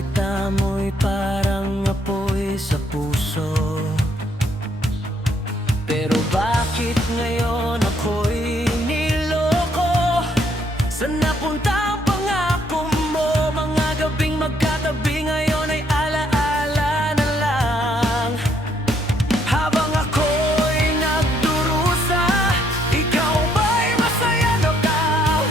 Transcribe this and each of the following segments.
salita mo'y parang apoy sa puso. Pero bakit ngayon ako'y niloko? Saan napunta ang pangako mo? Mga gabing magkatabi ngayon ay alaala na lang. Habang ako'y nagdurusa, ikaw ba'y masaya na ba?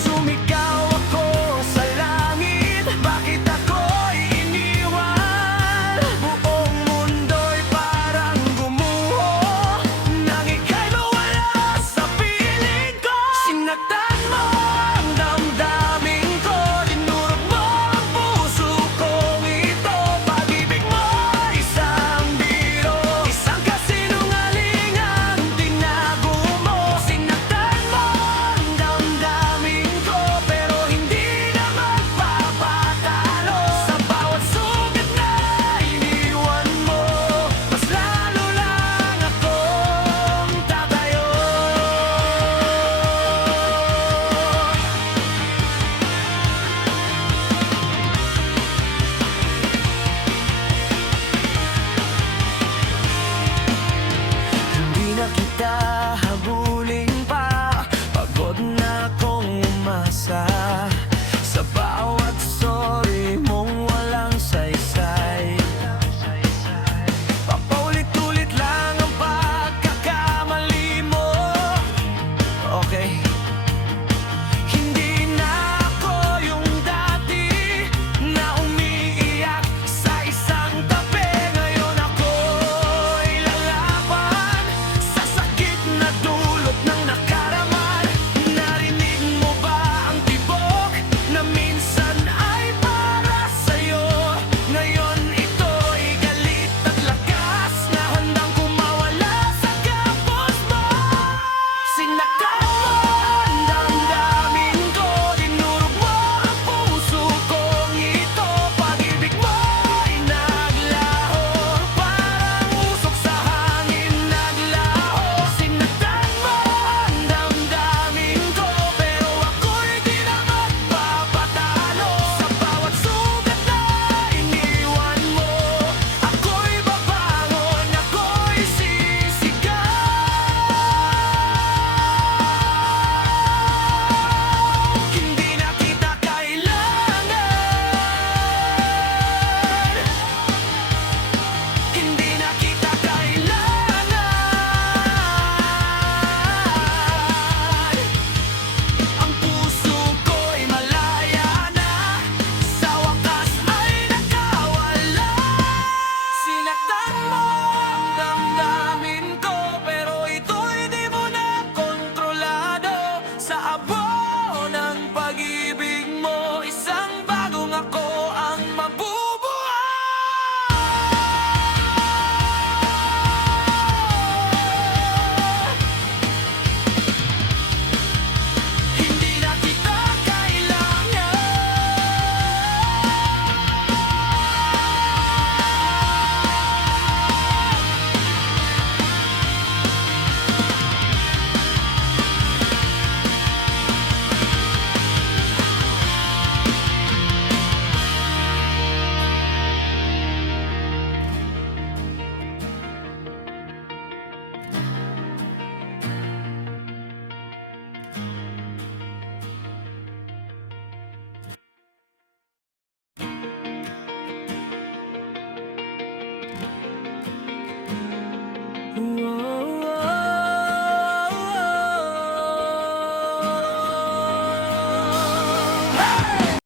Sumigaw ako sa langit, bakit ako'y iniwan? Buong mundo'y parang gumuho nang ika'y mawala sa piling ko. Sinaktan mo ang damdamin ko, dinurog mo ang puso kong ito. Pag-ibig mo isang biro, isang kasinungaling ang tinago mo. Sinaktan mo ang damdamin ko, pero hindi na magpapatalo. Sa bawat sugat na iniwan mo, mas lalo lang akong tatayo. Hindi na kita habulin pa, pagod na akong umasa sa bawat sorry mong walang saysay. Papaulit-ulit lang ang pagkakamali mo. Okay,